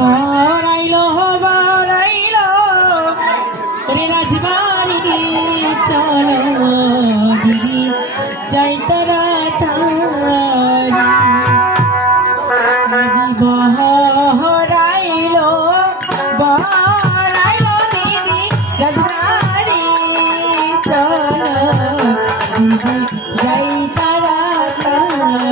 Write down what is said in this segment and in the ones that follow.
বরাইলো বরাইলো রে রাজবাড়ি চলো দিদি যাই তাড়াতাড়ি বরাইলো বরাইলো দিদি রাজবাড়ি চলো দিদি যাই তাড়াতাড়ি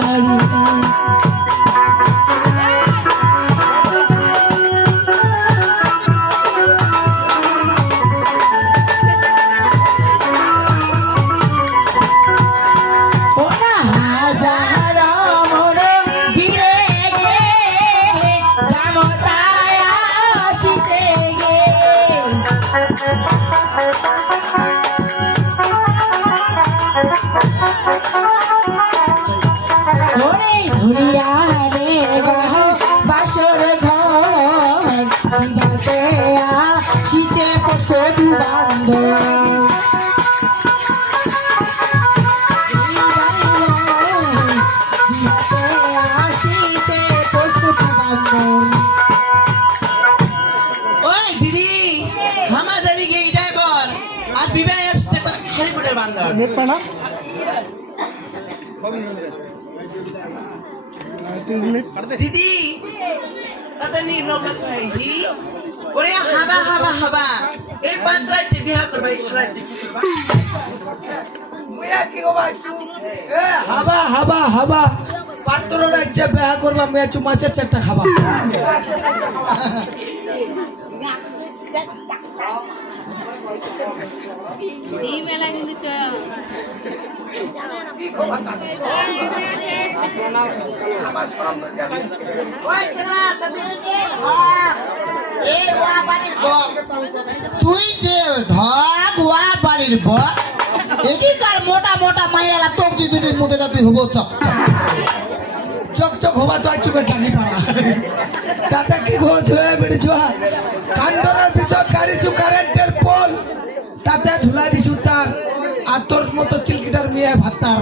दीदी तदनी नौकत है ही ओरे हवा हवा हवा एक बात राज्य बिहार करबा इस राज्य मुया की गो बाचू हवा हवा हवा पात्र राज्य बिहार करबा मुया चु माछे चट्टा खाबा ই মেলা কিন্তু চল তুই যে ঢাক ওয়া বাড়ির বর এদিকার মোটা মোটা মাইয়ালা তোক যদি মুদে তুই হবো চক চক চক হবা তো চুকে জানি পারা তাতে কি ঘোষ হয়ে বেড়ে ছোয়া কান্দরের পিছত গাড়ি চু কারেন্টের পোল তাতে ধুলাই দিছু তার আর তোর মতো চিলকিটার মেয়ে ভাতার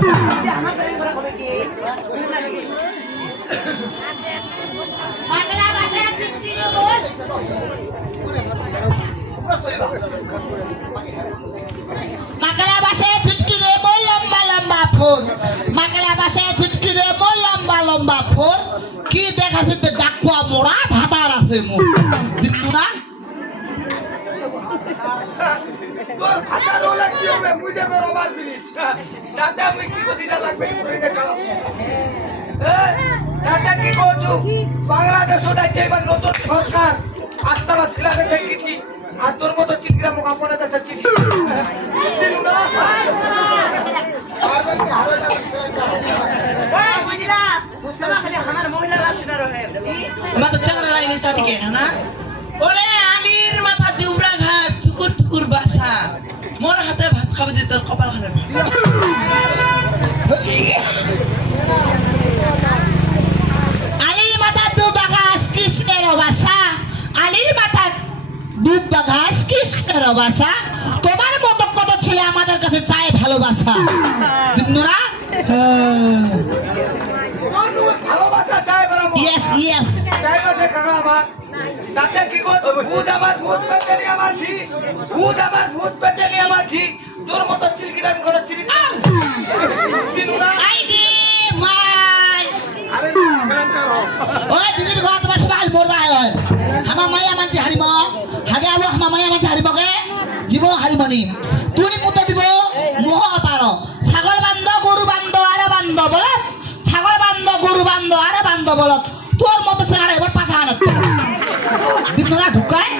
মাকলা বাসে চুটকি রে বল লম্বা লম্বা ফোন মাকলা বাসে চুটকি রে বল লম্বা লম্বা ফোন কি দেখাছে ডাকুয়া মোড়া ভাতার আছে মোর দিতু না তোর ভাতার ওলা কি হবে মুই দেবে রবার ফিনিশ দাদা আমি কি কদিনা লাগবে পুরিনে কাজ দাদা কি কইছু বাংলাদেশ ওটাইছে এবার নতুন সরকার আস্তাবা দিলা গেছে কি আর তোর মতো চিকিরা মুখ আপনে দেখা চিঠি দিলু না मैं तो चल रहा नहीं चाटी के ना ओरे आलिर माथा दुबरा घास ठुकुर ठुकुर बासा मोर हाथे भात खाबे जे তোর কপাল খানে আলির মাথা দুবরা ঘাস কৃষ্ণের বাসা আলির মাথা দুবরা ঘাস কৃষ্ণের বাসা তোমার মত কত ছেলে আমাদের কাছে চায় ভালোবাসা দিনুরা ভালোবাসা চাই বড় ইয়েস ইয়েস চাই বসে কাকা আমার দাদা কি কই ভূত আমার ভূত পেতে আমার জি ভূত আমার ভূত পেতে আমার জি তোর মতো চিলকিটা আমি করে চিলি দিনুরা আইডি মাই আরে ওই দিদির ঘর তোমার সবাই মরবা হয় হামা মায়া মানছি হারিম হাগে আবো হামা মায়া মানছি হারিমকে শুনি তুই মুতে দিব মোহ পার ছাগল বান্ধ গরু বান্ধ আরে বান্ধ বলত ছাগল বান্ধ গরু বান্ধ আরে বান্ধ বলত তোর মতো ছেড়া এবার পাছা আনত দিনরা ঢুকায়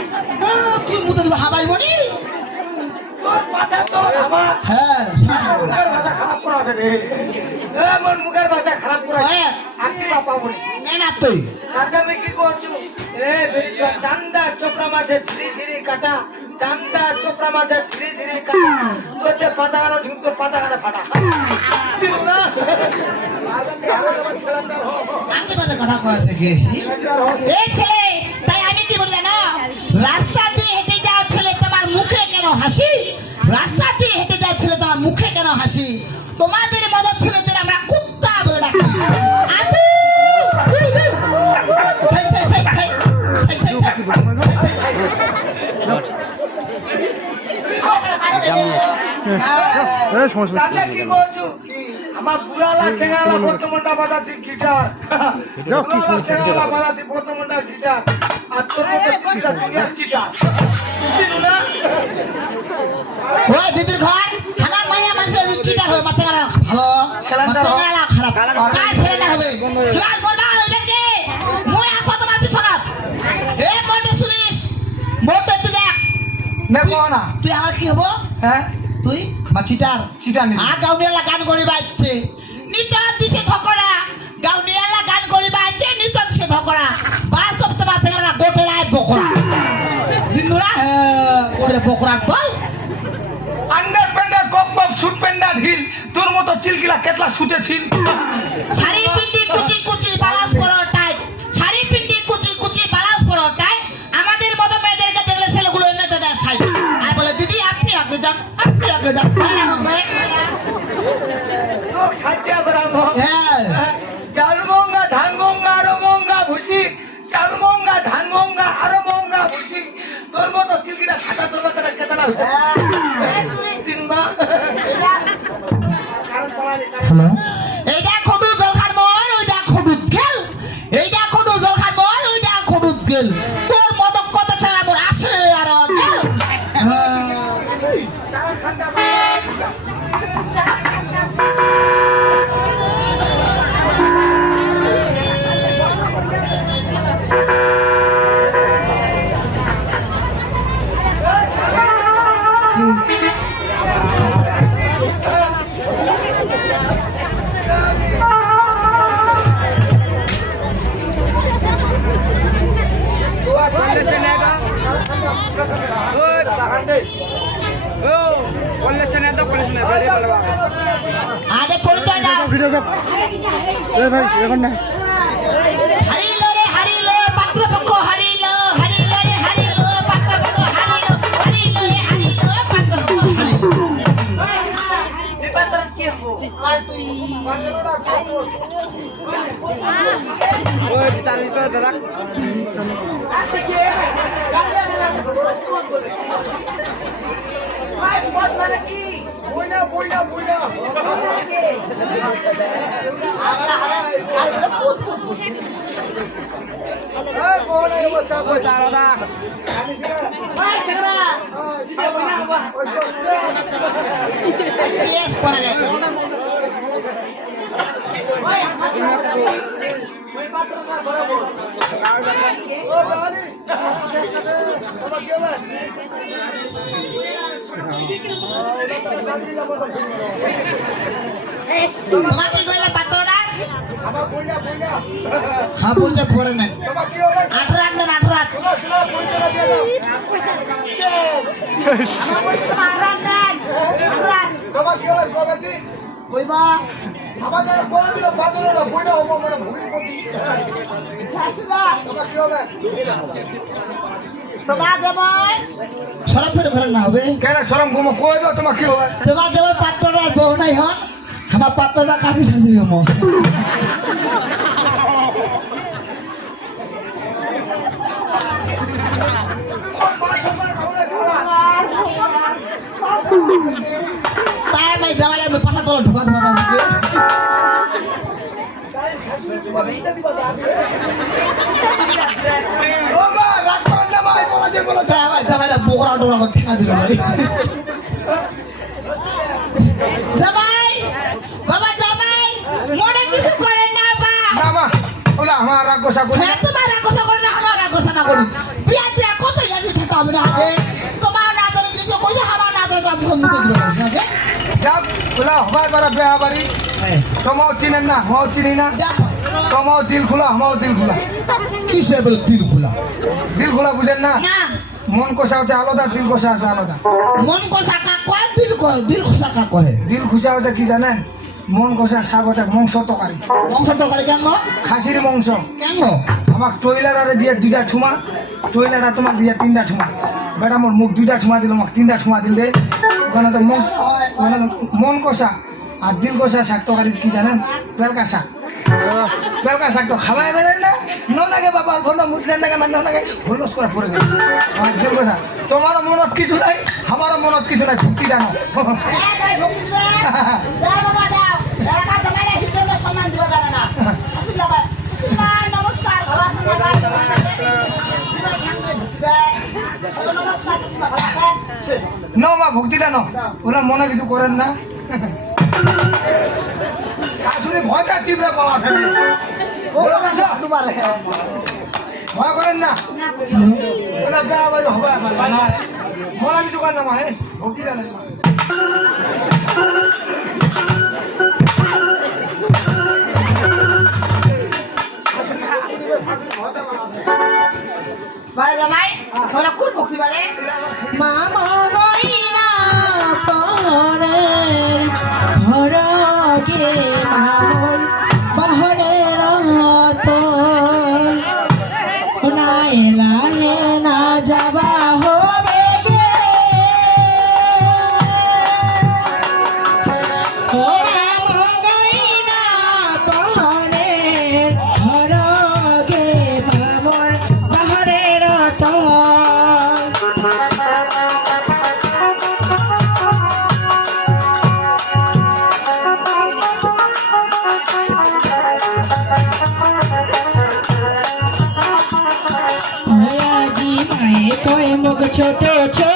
তুই মুতে দিব হাবাইব নি তোর পাছা তো আমার হ্যাঁ মুখের ভাষা খারাপ করা আছে রে আমার মুখের ভাষা খারাপ করা আছে হ্যাঁ। আপনি বাপা বলি না তুই কাকামে কি করছো এ বেরিয়া চান্দা চোপড়া মাঝে ঝিরি ঝিরি কাটা চান্দা চোপড়া মাঝে ঝিরি ঝিরি কাটা তোতে পাতা গানো ঠিক তোর পাতা গানো ফাটা দিলু না আজে বাজে কথা কয়েছে গেছি এই ছেলে তাই আমি কি বললে না রাস্তা দিয়ে হেঁটে যাওয়া ছেলে তোমার মুখে কেন হাসি রাস্তা দিয়ে হেঁটে যাওয়া ছেলে তোমার মুখে কেন হাসি তোমাদের মতো ছেলেদের আমরা কুত্তা বলে ডাকি আদু ছাই, ছাই, ছাই, ছাই, ছাই, ছাই, ছাই। তাতে কি করছো আমার বুড়ালা চেঙ্গালা বর্তমানটা বাজাচ্ছি গিটার বুড়ালা চেঙ্গালা বাজাচ্ছি বর্তমানটা গিটার আর তোর মতো গিটার দিলু না ওই দিদির ঘর আমার মাইয়া মানুষের চিটার হবে বাচ্চা ভালো বাচ্চা খারাপ কার ছেলেটা হবে জীবন বলবা হইবে কে মই আসো তোমার বিছানাত এ মতে শুনিস মতে তুই দেখ দেখো না তুই আর কি হবো হ্যাঁ তুই বা চিটার চিটার নি আ গাউনিয়ালা গান করি বাইছে নিচত দিছে ধকড়া গাউনিয়ালা গান করি বাইছে নিচত দিছে ধকড়া বাস্তব তো বাচ্চা গোটেলাই বকরা দিনুরা ওরে বকরা দল আন্ডার প্যান্ডার গপ গপ শুট প্যান্ডার ঢিল তোর মতো চিলকিলা কেটলা শুটে ছিল শাড়ি পিন্ডি কুচি কুচি বালাস পরো টাইট শাড়ি পিন্ডি কুচি কুচি বালাস পরো টাইট আমাদের মতো মেয়েদেরকে দেখলে ছেলেগুলো এমনিতে দেয় সাইড আর বলে দিদি আপনি আগে যান লোক সাইডে বরাবো হ্যাঁ চাল মঙ্গা ধান গঙ্গা আরো মঙ্গা ভুসি চাল মঙ্গা ধান গঙ্গা আরো মঙ্গা ভুসি তোর মতো চিলকিলা খাটা তোর মতো কেটলা হইছে সিনবা হ্যালো এইটা খডু জলখান মল ওইটা খডুত গেল এইটা খডু জলখান মল ওইটা খডুত গেল তোর মত কত ছাড়া মোর আসে আর গেল আরে পরিচয় দাও হারিলো রে হারিলো পাত্রপক্ষ হারিলো হারিলো রে হারিলো পাত্রপক্ষ হারিলো হারিলো রে হারিলো পাত্রপক্ষ হারিলো নিপাত্র কি হবো আর তুই ওই চালি তো দাদা বইনা বইনা বইনা এই বড় এই বাচ্চা কই দাদা ভাই ঝগড়া দিদে বনা হবা চেস করে যায় ভাই ওই পাত্রটা বরাবর ও বাড়ি বাবা কে ভাই তোমার কি কইলা পাত্রটা আমার বইনা বইনা হ্যাঁ বলছে পরে না তোমার কি হবে 8 রাত না 8 রাত শোনা শোনা পরিচয় দিয়ে দাও চেস আমার বলছে 8 রাত দেন 8 রাত তোমার কি হবে কবে কি কইবা আমাদের কোন দিন পাতরে না বইনা হবো মানে ভূমিপতি শাশুড়া তোমার কি হবে তোমার দেবই সরব ফের না হবে কেন শরম ঘুমো কই দাও তোমার কি হবে তোমার দেবই পাত্রটা বউ নাই হন আমার পাত্রটা কাকি শাশুড়ি হমো তাই ভাই জামাইলা আমি পাশা তোলা ঢোকা ঢোকা দিকে ও মা রাখো না ভাই বলা যে বলা তাই ভাই জামাইলা বকরা ডোরা ঠেকা দিল আমার রাগ গোসা করি হ্যাঁ তোমার রাগোসা করে না আমার রাগোসা না করি বিয়াতে কত জানি থাকা হবে না তোমার না জানি কিছু কইছে আমার না জানি আমি ফোন দিতে দিবে না যাক বলা হবার বারা বেয়া বাড়ি হ্যাঁ তোমাও চিনেন না আমাও চিনি না দেখো তোমাও দিল খোলা আমাও দিল খোলা কিসে বলে দিল খোলা দিল খোলা বুঝেন না না মন কষা হচ্ছে আলাদা দিল কষা আছে আলাদা মন কোসা কা কয় দিল কোসা কা কয় দিল খুশা হচ্ছে কি জানেন মন কষা শাক হচ্ছে মাংস তরকারি বংশ তো করে কেন খাসির মাংস কেন আমার টয়লার আরে দিয়ে 2টা ঠুমা টয়লার তোমার দিয়ে 3টা ঠুমা বেটা মোর মুখ 2টা ঠুমা দিল আমাকে 3টা ঠুমা দিল দে ওখানে তো মন কষা আর দিল কষা শাক তরকারি কি জানেন বেলকা শাক তো খাওয়াই বেড়েন না নাগে বাবা ঘন মুসলেন নাগে মানে নাগে হলস করে পড়ে গেল আমার দিল কষা তোমারও মনত কিছু নাই আমারও মনত কিছু নাই ভক্তি জানো মা ভক্তিটা ন ওরা মনে কিছু করেন না আসলে ভয়টা তীব্র পাওয়া ফেলে ভয় করেন না ওরা বেয়া বাড়ি হবে মনে কিছু করেন না মা হ্যাঁ ভক্তিটা নেই মামা গইনা পরে ঘর গে মামন বহরের তো না এলা না যাবা হবে গে ও মামা গইনা পরে ঘর গে মামন বহরের তো আজি মায়ে কয় মুখ ছোট ছোট